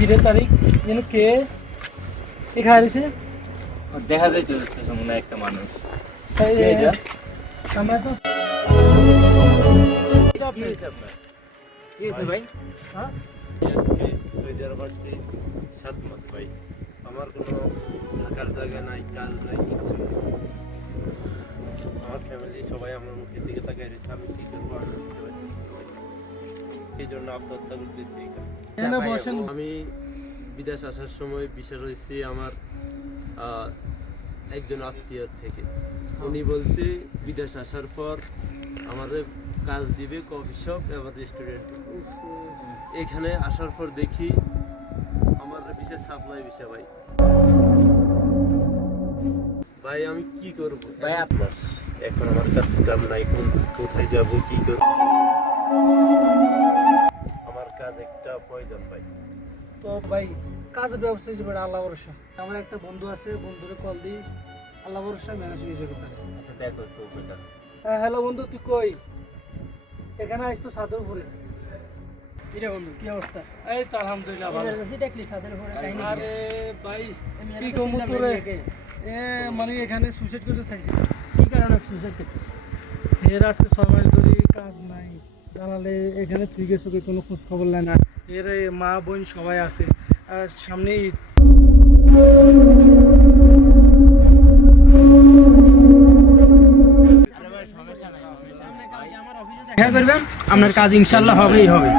তারিখ যেন কে এখানে এসে দেখা যাইতে হচ্ছে মনে একটা মানুষ আমরা তো কি হয়েছে ভাই? হ্যাঁ আজকে সৌদি আরব আসছি 7 মাস ভাই। আমার কোনো থাকার জায়গা নাই, কাজ নাই, কিছু নেই। আমার ফ্যামিলি সবাই আমার মুখের দিকে তাকায় রয়েছে, আমি কি করবো আমি বুঝতে পারতেছি না ভাই। এই জন্য আত্মহত্যা করতেছি এখানে। এখানে বসেন। আমি বিদেশ আসার সময় বিষয় রয়েছে আমার একজন আত্মীয়র থেকে। উনি বলছে বিদেশ আসার পর আমাদের কাজ দিবে কফি শপ এবং রেস্টুরেন্টে। এখানে আসার পর দেখি আমার বিশেষ সাপ্লাই বিষয় ভাই। ভাই আমি কি করব ভাই আপনার এখন আমার কাজ কাম নাই, কোথায় যাব কি করব, আমার কাজ একটা প্রয়োজন ভাই। তো ভাই কাজের ব্যবস্থা হিসেবে আল্লাহ ভরসা। আমার একটা বন্ধু আছে, বন্ধুরে কল দিই, আল্লাহ ভরসা ম্যানেজ হয়ে যাবে কাজ। আচ্ছা দেখো একটু ওইটা। হ্যাঁ হ্যালো বন্ধু, তুই কই? এখানে আসতো সাদরপুরে। কিরে বন্ধু কি অবস্থা? এই তো আলহামদুলিল্লাহ ভালো। আরে ভাই কি কমু তোরে, মানে এখানে সুইসাইড করতে চাইছি। কি কারণে সুইসাইড করতেছে? এর আজকে 6 মাস ধরে কাজ নাই, দালালে এখানে তুই গেছো কোনো খোঁজ খবর নেয় না। এর মা বোন সবাই আছে, আর সামনে ঈদ। দেখা করবেন, আপনার কাজ ইনশাল্লাহ হবেই হবে।